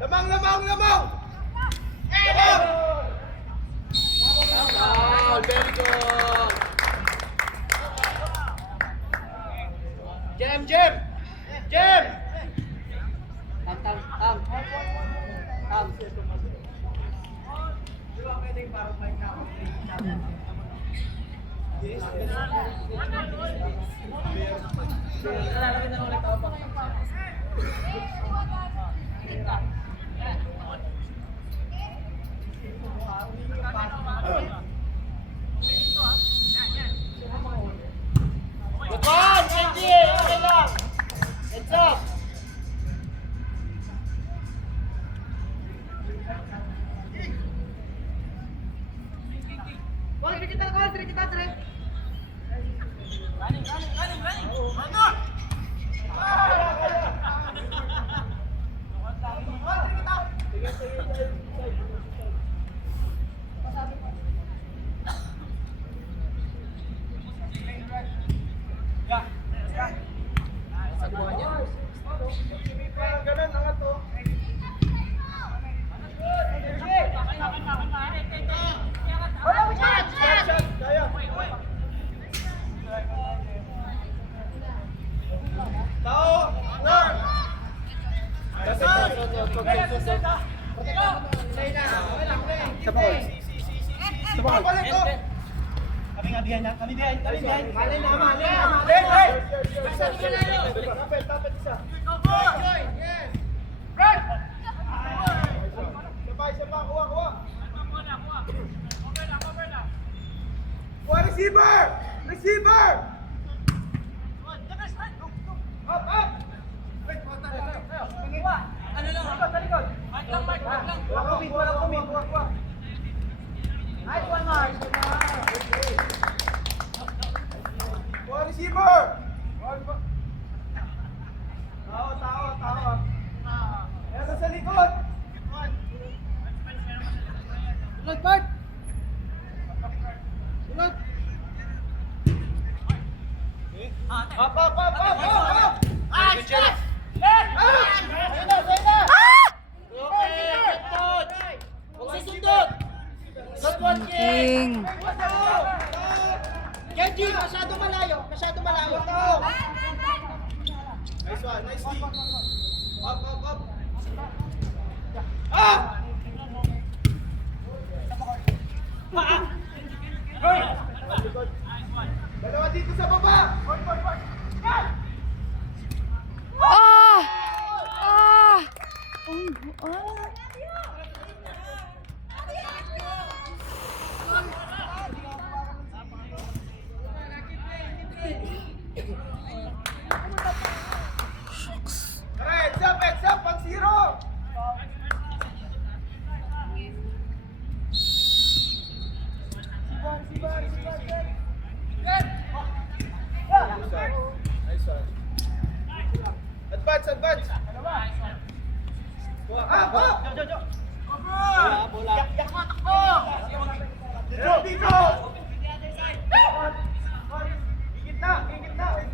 Lamang, lamang, lamang! Lamang! Wow, very good. Jem, Jem! Jem! Tam. Good one, Kenji! Okay lang! Heads up! Ganun, angat to. Kaya. Tao! Learn! Kami nga behind na. Kami behind. Malay na. Tapet isa. Sabay, kuha. Kuha, receiver! Up! Ano lang? Talikod. Walang kumit. Kuha. Nice one, Mark. Kuha, receiver! Tao. Ayan sa likod. Sunod, Bart! Sunod! Up! Good job! Ayun na! Okay, good touch! Huwag susundot! Good one, King! Kenji, masyado malayo! Nice one, nice D! Up! Dalawa dito sa baba! Heads up, 1-0! Advance! Bola! Yak mo, takbo! Dito! Higit na! Nice.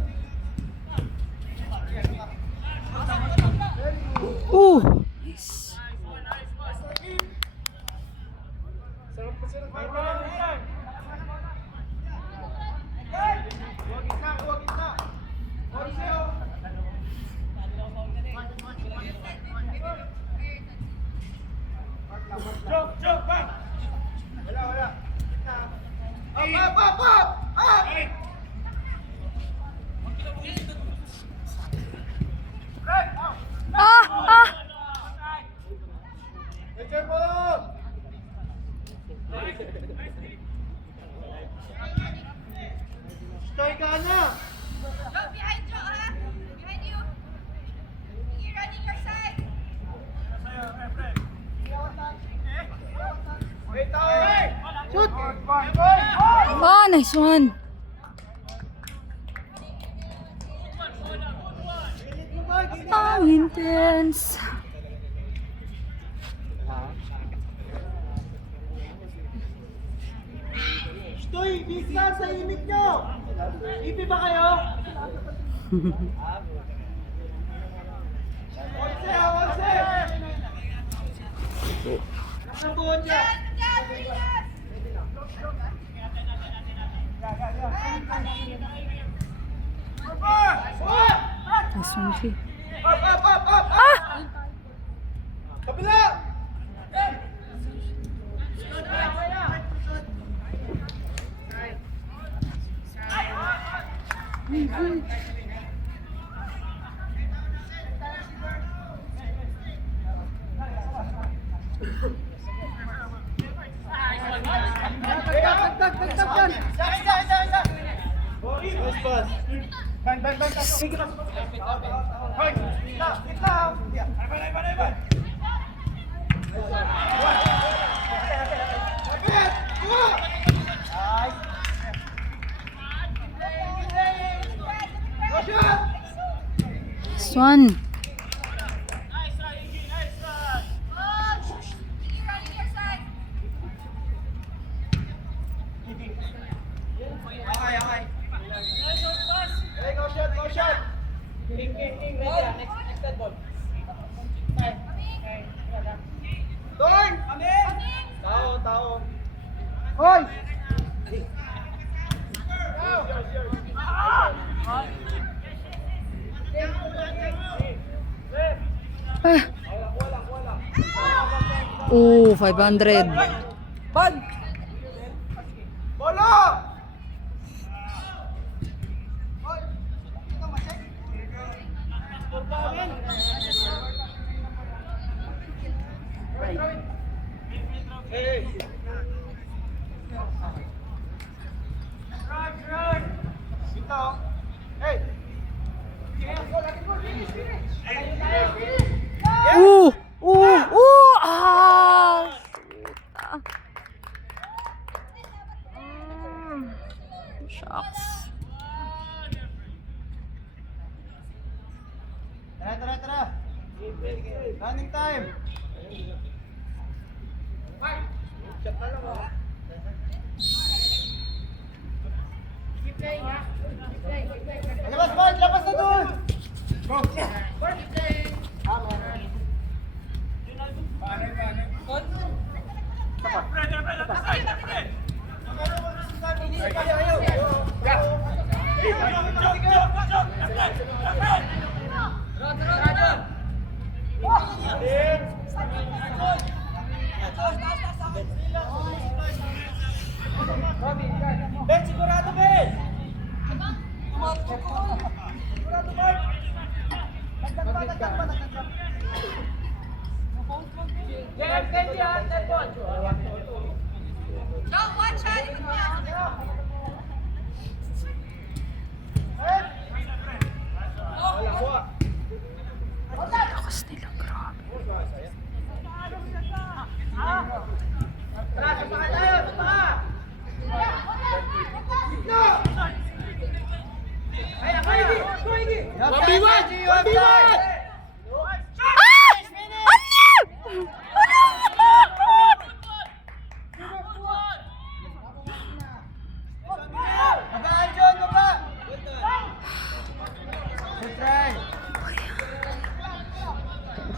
Huwag gitna! Joke! Wala! Up! Careful! Stay ka na! Look behind you, behind you. You're running your side. Wait out! Shoot! Oh, nice one. Oh, intense. Stoy! Bisa sa imig nyo! Ipi ba kayo? Onse! Ang buhon niya. Yan, Rinas! Nice one, G. Up! Ah! Kabila! Dagdag! Isa! Nice pass. Bang! Sige, pas. Hoy! Kita! Nice one. Iggy running your side. Hey, go shot! King, next dead ball. Turn! Tao. Hoy! Ah. Oh, 500. Bolo! Hey! Ito. Hey! Ah! Shucks. Tara. Running time. Shot na lang, oh. Labas na doon! Go! Ben, sigurado, Ben! Sigurado, Ben! Dagdag pa. Don't watch out. You can pass. Lakas nila, grabe.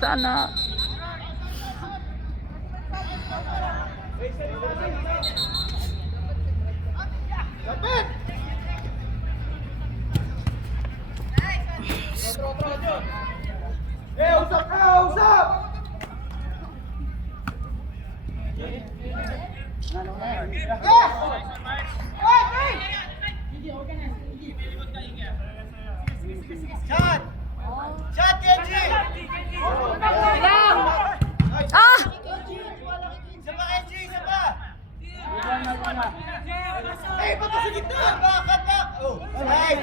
Sana. Lapit! Usap ka! Usap! Shot! Shot, Kenji! Ah! Isa pa, Kenji! Isa pa! Eh, ba't sa gitna? Back! Oh, right!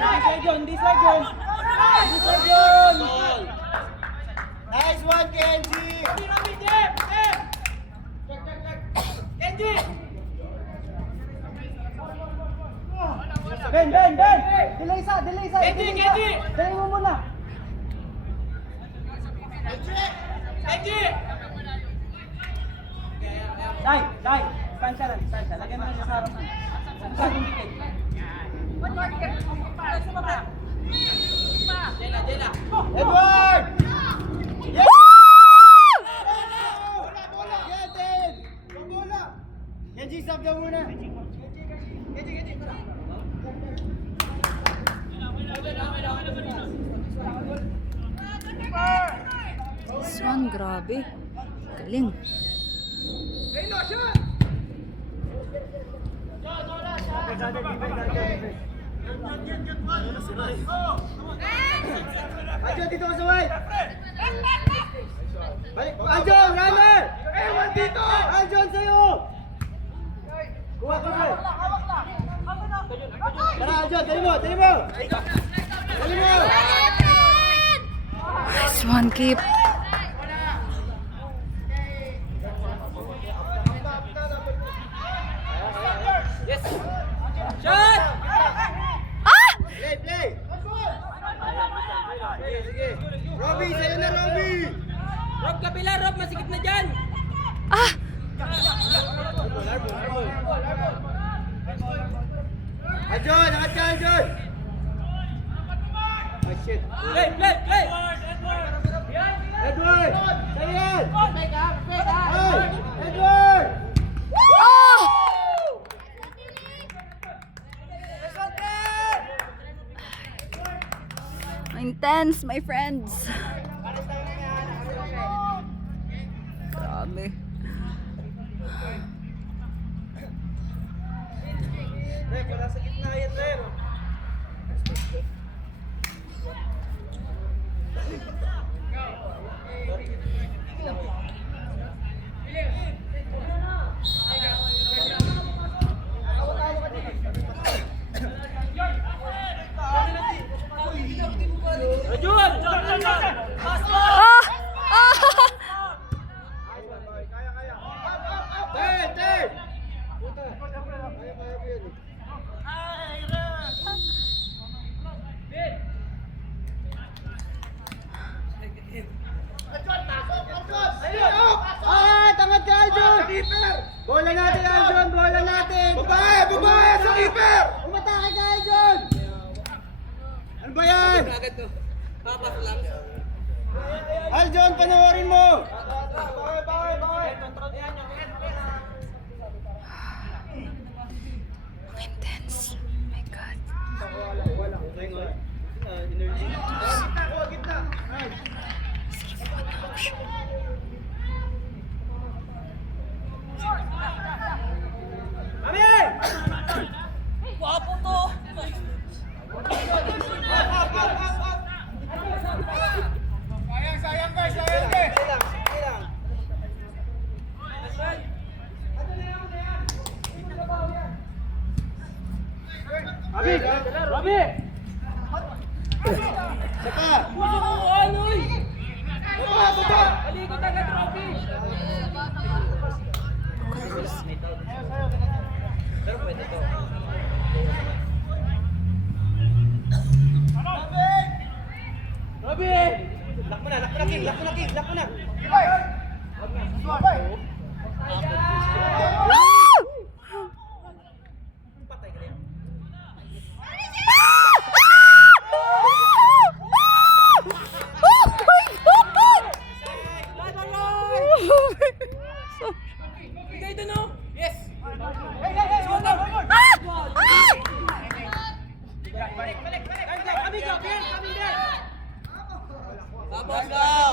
This side yun! Nice one, Kenji! Kenji! Ben! Delay isa! Kenji! Delay mo muna! Kenji! Dai! Stansya. Lagyan mo na sa harapan. Sa dikit. Edward! Yes! This one, grabe. Galing. Anjo, dito ka sa white! Balik! Anjo, runner! Ewan dito! Anjo, sa'yo! Kuha ka ba? Tara, Anjo, dali mo! Dali mo! Dali mo! Nice one, keep. Yes! Shot! Ah! Play, play! Sige, sige! Robby, sa'yo na, Robby! Rob kapila, Rob, masikip na dyan! Ah! Anjo, nakat ka, Anjo! Oh, shit! Play, play, play! Edward! Sa'yo yan! Hey! Edward! Oh! Intense, my friends. Grabe. Rek, wala sa gitna yan, Rek! Rajun! Ah! Ah! Ten! Ten! Puta! Kaya mo yan eh. Ah! Tangad ka, Aljon! Bola natin, Aljon! Bola natin! Babae! Babae! Sa keeper! Umatake ka, Aljon! Ano ba yan? Agad to. Papas lang. Aljon, panoorin mo! Bakit, bakit, bakit? Intense. My God. Guwapo to! Sayang guys, sayang guys! Rabi! Rabi! Saka! Ano eh? Baba! Baba! Alikot agad, Robbie! Pero pwede to. Rabi! Lock mo na, King! Lock mo na, King! Lock mo na! Bigay ito no? Yes! Tapos daw!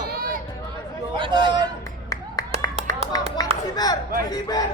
One receiver! Receiver!